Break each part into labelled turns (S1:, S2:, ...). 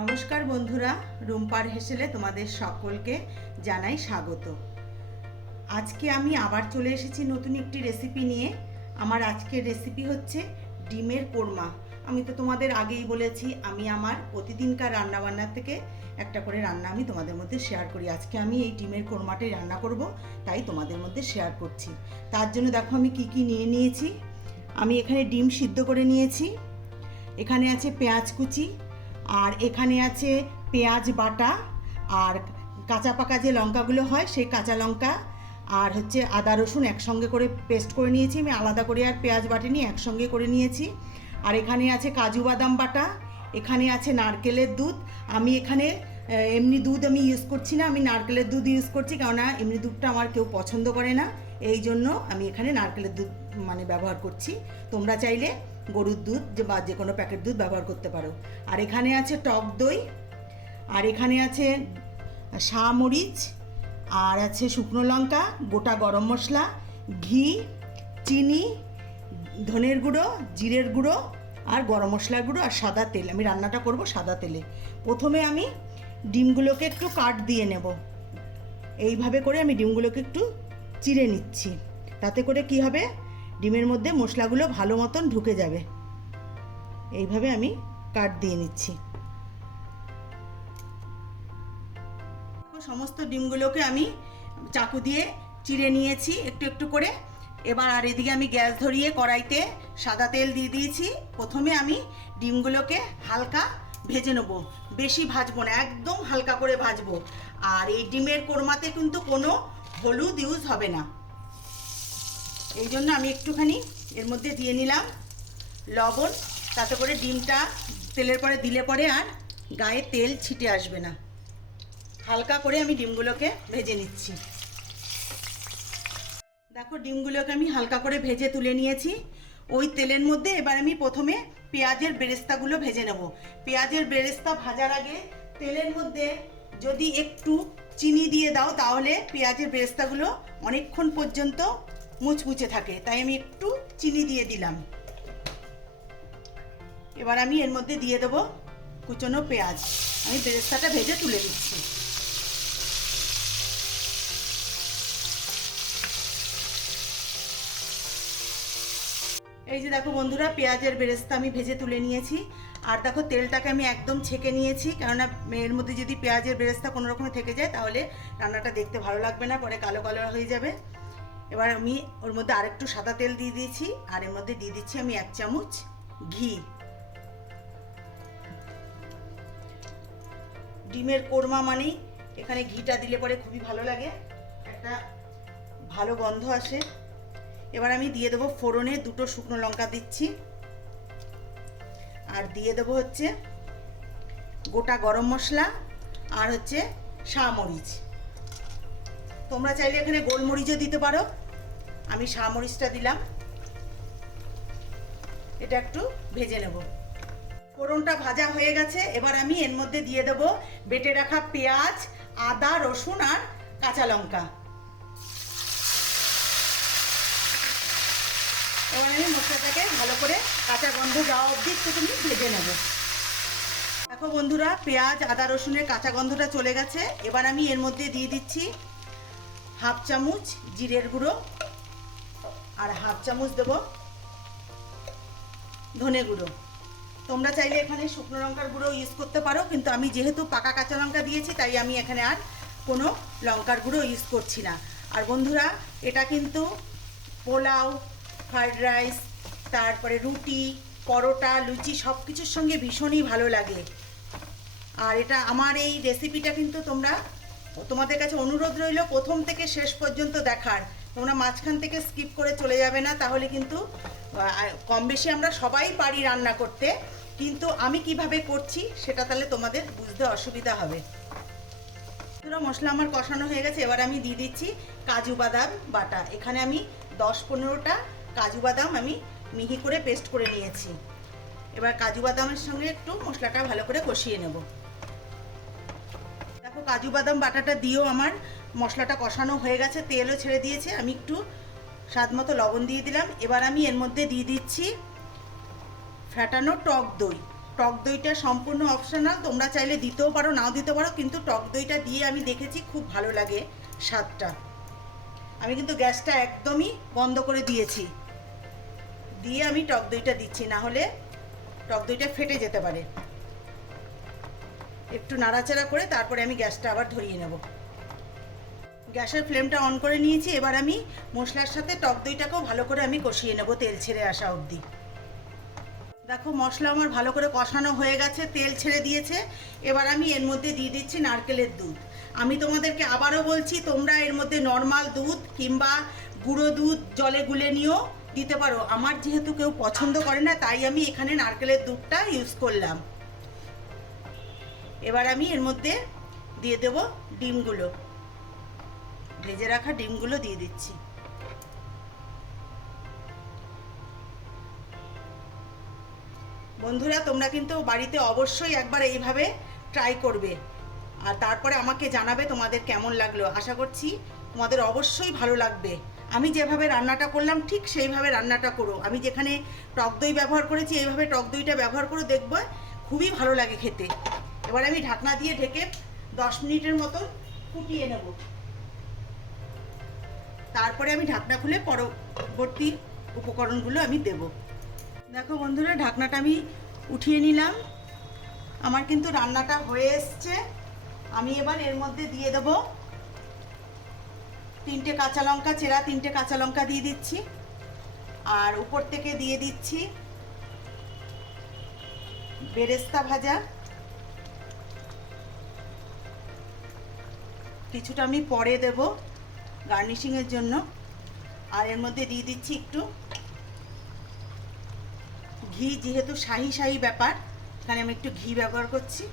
S1: নমস্কার বন্ধুরা, রুম্পার হেসেলে তোমাদের সকলকে জানাই স্বাগত। আজকে আমি আবার চলে এসেছি নতুন একটি রেসিপি নিয়ে। আমার আজকের রেসিপি হচ্ছে ডিমের কোরমা। আমি তো তোমাদের আগেই বলেছি, আমি আমার প্রতিদিনকার রান্নাবান্নার থেকে একটা করে রান্না আমি তোমাদের মধ্যে শেয়ার করি। আজকে আমি এই ডিমের কোরমাটাই রান্না করব, তাই তোমাদের মধ্যে শেয়ার করছি। তার জন্য দেখো আমি কি কি নিয়ে নিয়েছি। আমি এখানে ডিম সিদ্ধ করে নিয়েছি। এখানে আছে পেঁয়াজ কুচি আর এখানে আছে পেঁয়াজ বাটা আর কাঁচা পাকা যে লঙ্কাগুলো হয় সেই কাঁচা লঙ্কা আর হচ্ছে আদা রসুন একসঙ্গে করে পেস্ট করে নিয়েছি। আমি আলাদা করে আর পেঁয়াজ বাটিনি একসঙ্গে করে নিয়েছি। আর এখানে আছে কাজু বাদাম বাটা, এখানে আছে নারকেলের দুধ। আমি এখানে এমনি দুধ আমি ইউজ করছি না, আমি নারকেলের দুধ ইউজ করছি কেননা এমনি দুধটা আমার কেউ পছন্দ করে না। এই জন্য আমি এখানে নারকেলের দুধ মানে ব্যবহার করছি। তোমরা চাইলে গরুর দুধ বা যে কোনো প্যাকেট দুধ ব্যবহার করতে পারো। আর এখানে আছে টক দই, আর এখানে আছে মরিচ, আর আছে শুকনো লঙ্কা, গোটা গরম মশলা, ঘি, চিনি, ধনের গুঁড়ো, জিরের গুঁড়ো, আর গরম মশলার গুঁড়ো, আর সাদা তেল। আমি রান্নাটা করব সাদা তেলে। প্রথমে আমি ডিমগুলোকে একটু কাট দিয়ে নেব। এইভাবে করে আমি ডিমগুলোকে একটু চিড়ে নিচ্ছি। তাতে করে কি হবে? ডিমের মধ্যে মশলাগুলো ভালো মতন ঢুকে যাবে। এইভাবে আমি কাট দিয়ে নিচ্ছি। সমস্ত ডিমগুলোকে আমি চাকু দিয়ে চিড়ে নিয়েছি একটু একটু করে। এবার আর এদিকে আমি গ্যাস ধরিয়ে কড়াইতে সাদা তেল দিয়ে দিয়েছি। প্রথমে আমি ডিমগুলোকে হালকা ভেজে নেব। বেশি ভাজবো না, একদম হালকা করে ভাজবো। আর এই ডিমের কোরমাতে কিন্তু কোনো হলুদ ইউজ হবে না। এই জন্য আমি একটুখানি এর মধ্যে দিয়ে নিলাম লবণ, তাতে করে ডিমটা তেলের পরে দিলে পরে আর গায়ে তেল ছিটে আসবে না। হালকা করে আমি ডিমগুলোকে ভেজে নিচ্ছি। দেখো ডিমগুলোকে আমি হালকা করে ভেজে তুলে নিয়েছি। ওই তেলের মধ্যে এবার আমি প্রথমে পেঁয়াজের বেরেস্তাগুলো ভেজে নেব। পেঁয়াজের বেরেস্তা ভাজার আগে তেলের মধ্যে যদি একটু চিনি দিয়ে দাও, তাহলে পেঁয়াজের বেরেস্তাগুলো অনেকক্ষণ পর্যন্ত মুচমুচে থাকে, তাই আমি একটু চিনি দিয়ে দিলাম। এবার আমি এর মধ্যে দিয়ে দেবো কুচনো পেঁয়াজ। আমি বেরেস্তাটা ভেজে তুলে দিচ্ছি এই যে দেখো বন্ধুরা, পেঁয়াজের বেরেস্তা আমি ভেজে তুলে নিয়েছি। আর দেখো, তেলটাকে আমি একদম ছেঁকে নিয়েছি, কেননা এর মধ্যে যদি পেঁয়াজের বেরেস্তা কোনো রকমে থেকে যায়, তাহলে রান্নাটা দেখতে ভালো লাগবে না, পরে কালো কালো হয়ে যাবে। এবার আমি ওর মধ্যে আরেকটু সাদা তেল দিয়ে দিয়েছি, আর এর মধ্যে দিয়ে দিচ্ছি আমি এক চামচ ঘি। ডিমের কোরমা মানেই এখানে ঘিটা দিলে পরে খুবই ভালো লাগে, একটা ভালো গন্ধ আসে। এবার আমি দিয়ে দেবো ফোড়নে দুটো শুকনো লঙ্কা দিচ্ছি, আর দিয়ে দেবো হচ্ছে গোটা গরম মশলা, আর হচ্ছে শাহ মরিচ। তোমরা চাইলে এখানে গোলমরিচও দিতে পারো। আমি মরিচটা দিলাম। এটা একটু ভেজে নেব। ফোড়নটা ভাজা হয়ে গেছে। এবার আমি এর মধ্যে দিয়ে দেব বেটে রাখা পেঁয়াজ, আদা, রসুন আর কাঁচা লঙ্কা। এবার আমি মশলাটাকে ভালো করে কাঁচা গন্ধ যাওয়া অবধি একটুখানি ভেজে নেব। দেখো বন্ধুরা, পেঁয়াজ, আদা, রসুনের কাঁচা গন্ধটা চলে গেছে। এবার আমি এর মধ্যে দিয়ে দিচ্ছি হাফ চামচ জিরের গুঁড়ো আর হাফ চামচ দেব ধনে গুঁড়ো। তোমরা চাইলে এখানে শুকনো লঙ্কার গুঁড়ো ইউজ করতে পারো, কিন্তু আমি যেহেতু পাকা কাঁচা লঙ্কা দিয়েছি, তাই আমি এখানে আর কোনো লঙ্কার গুঁড়ো ইউজ করছি না। আর বন্ধুরা, এটা কিন্তু পোলাও ফ্রাইড রাইস তারপরে রুটি, পরোটা, লুচি সব কিছুর সঙ্গে ভীষণই ভালো লাগে। আর এটা আমার এই রেসিপিটা কিন্তু তোমরা তোমাদের কাছে অনুরোধ রইল প্রথম থেকে শেষ পর্যন্ত দেখার। তোমরা মাঝখান থেকে স্কিপ করে চলে যাবে না, তাহলে কিন্তু কম বেশি আমরা সবাই পারি রান্না করতে। কিন্তু আমি কীভাবে করছি সেটা তাহলে তোমাদের বুঝতে অসুবিধা হবে। পুরো মশলা আমার কষানো হয়ে গেছে, এবার আমি দিয়ে দিচ্ছি কাজু বাদাম বাটা। এখানে আমি দশ পনেরোটা কাজু বাদাম আমি মিহি করে পেস্ট করে নিয়েছি। এবার কাজু বাদামের সঙ্গে একটু মশলাটা ভালো করে কষিয়ে নেব। কাজু বাদাম বাটাটা দিয়েও আমার মশলাটা কষানো হয়ে গেছে, তেলও ছেড়ে দিয়েছে। আমি একটু স্বাদ মতো লবণ দিয়ে দিলাম। এবার আমি এর মধ্যে দিয়ে দিচ্ছি ফ্যাটানো টক দই। টক দইটা সম্পূর্ণ অপশনাল তোমরা চাইলে দিতেও পারো, নাও দিতে পারো, কিন্তু টক দইটা দিয়ে আমি দেখেছি খুব ভালো লাগে স্বাদটা। আমি কিন্তু গ্যাসটা একদমই বন্ধ করে দিয়েছি। দিয়ে আমি টক দইটা দিচ্ছি না হলে টক দইটা ফেটে যেতে পারে। একটু নাড়াচাড়া করে তারপরে আমি গ্যাসটা আবার ধরিয়ে নেব। গ্যাসের ফ্লেমটা অন করে নিয়েছি, এবার আমি মশলার সাথে টক দইটাকেও ভালো করে আমি কষিয়ে নেব তেল ছেড়ে আসা অবধি। দেখো মশলা আমার ভালো করে কষানো হয়ে গেছে, তেল ছেড়ে দিয়েছে। এবার আমি এর মধ্যে দিয়ে দিচ্ছি নারকেলের দুধ। আমি তোমাদেরকে আবারও বলছি, তোমরা এর মধ্যে নর্মাল দুধ কিংবা গুঁড়ো দুধ জলে গুলে নিয়েও দিতে পারো। আমার যেহেতু কেউ পছন্দ করে না, তাই আমি এখানে নারকেলের দুধটা ইউজ করলাম। এবার আমি এর মধ্যে দিয়ে দেব ডিমগুলো। ভেজে রাখা ডিমগুলো দিয়ে দিচ্ছি। বন্ধুরা, তোমরা কিন্তু বাড়িতে অবশ্যই একবার এইভাবে ট্রাই করবে। আর তারপরে আমাকে জানাবে তোমাদের কেমন লাগল। আশা করছি তোমাদের অবশ্যই ভালো লাগবে। আমি যেভাবে রান্নাটা করলাম, ঠিক সেইভাবে রান্নাটা করো। আমি যেখানে টক দই ব্যবহার করেছি, এইভাবে টক দইটা ব্যবহার করে দেখবে, খুবই ভালো লাগে খেতে। এবার আমি ঢাকনা দিয়ে ঢেকে দশ মিনিটের মতো ফুটিয়ে নেব। তারপরে আমি ঢাকনা খুলে পরবর্তী উপকরণগুলো আমি দেব। দেখো বন্ধুরা, ঢাকনাটা আমি উঠিয়ে নিলাম। আমার কিন্তু রান্নাটা হয়ে এসছে। আমি এবার এর মধ্যে দিয়ে দেব তিনটে কাঁচা লঙ্কা চেরা, তিনটে কাঁচা লঙ্কা দিয়ে দিচ্ছি। আর উপর থেকে দিয়ে দিচ্ছি বেরেস্তা ভাজা। কিছুটা আমি পরে দেব গার্নিশিংয়ের জন্য। আর এর মধ্যে দিয়ে দিচ্ছি একটু ঘি, যেহেতু শাহি শাহি ব্যাপার এখানে আমি একটু ঘি ব্যবহার করছি।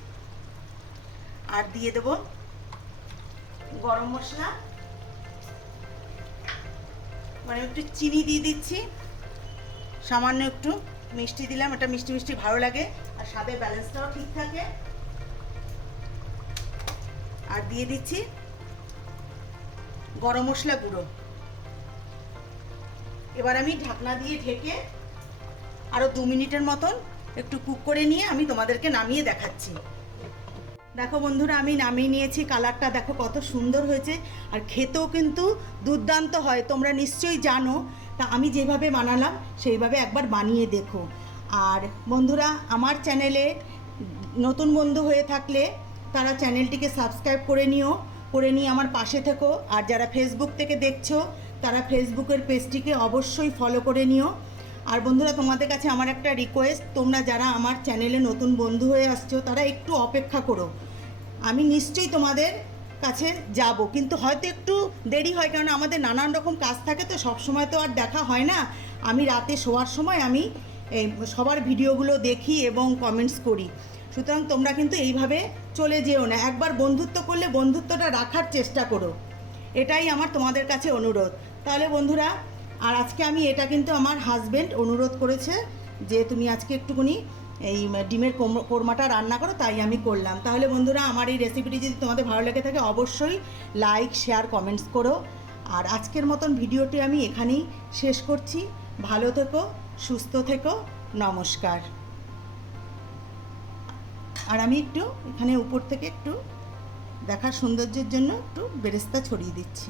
S1: আর দিয়ে দেব গরম মশলা। মানে একটু চিনি দিয়ে দিচ্ছি। সামান্য একটু মিষ্টি দিলাম, এটা মিষ্টি মিষ্টি ভালো লাগে। আর স্বাদের ব্যালেন্সটাও ঠিক থাকে। আর দিয়ে দিচ্ছি গরম মশলা গুঁড়ো। এবার আমি ঢাকনা দিয়ে ঢেকে আরও দু মিনিটের মতন একটু কুক করে নিয়ে আমি তোমাদেরকে নামিয়ে দেখাচ্ছি। দেখো বন্ধুরা, আমি নামিয়ে নিয়েছি কালারটা। দেখো কত সুন্দর হয়েছে। আর খেতেও কিন্তু দুর্দান্ত হয়। তোমরা নিশ্চয়ই জানো। তা আমি যেভাবে বানালাম, সেইভাবে একবার বানিয়ে দেখো। আর বন্ধুরা, আমার চ্যানেলে নতুন বন্ধু হয়ে থাকলে তারা চ্যানেলটিকে সাবস্ক্রাইব করে নিও। করে নিয়ে আমার পাশে থেকো। আর যারা ফেসবুক থেকে দেখছ, তারা ফেসবুকের পেজটিকে অবশ্যই ফলো করে নিও। আর বন্ধুরা, তোমাদের কাছে আমার একটা রিকোয়েস্ট তোমরা যারা আমার চ্যানেলে নতুন বন্ধু হয়ে আসছো, তারা একটু অপেক্ষা করো। আমি নিশ্চয়ই তোমাদের কাছে যাব, কিন্তু হয়তো একটু দেরি হয়, কারণ আমাদের নানান রকম কাজ থাকে তো সব সময় তো আর দেখা হয় না। আমি রাতে শোয়ার সময় আমি সবার ভিডিওগুলো দেখি এবং কমেন্টস করি। সুতরাং তোমরা কিন্তু এইভাবে চলে যেও না। একবার বন্ধুত্ব করলে বন্ধুত্বটা রাখার চেষ্টা করো। এটাই আমার তোমাদের কাছে অনুরোধ। তাহলে বন্ধুরা, আর আজকে আমি এটা কিন্তু আমার হাজব্যান্ড অনুরোধ করেছে যে তুমি আজকে একটুখানি এই ডিমের কোরমাটা রান্না করো, তাই আমি করলাম। তাহলে বন্ধুরা, আমার এই রেসিপিটি যদি তোমাদের ভালো লেগে থাকে, অবশ্যই লাইক শেয়ার কমেন্টস করো। আর আজকের মতন ভিডিওটি আমি এখানেই শেষ করছি। ভালো থেকো, সুস্থ থেকো, নমস্কার। আর আমি একটু এখানে উপর থেকে একটু দেখার সৌন্দর্যের জন্য একটু বেরেস্তা ছড়িয়ে দিচ্ছি।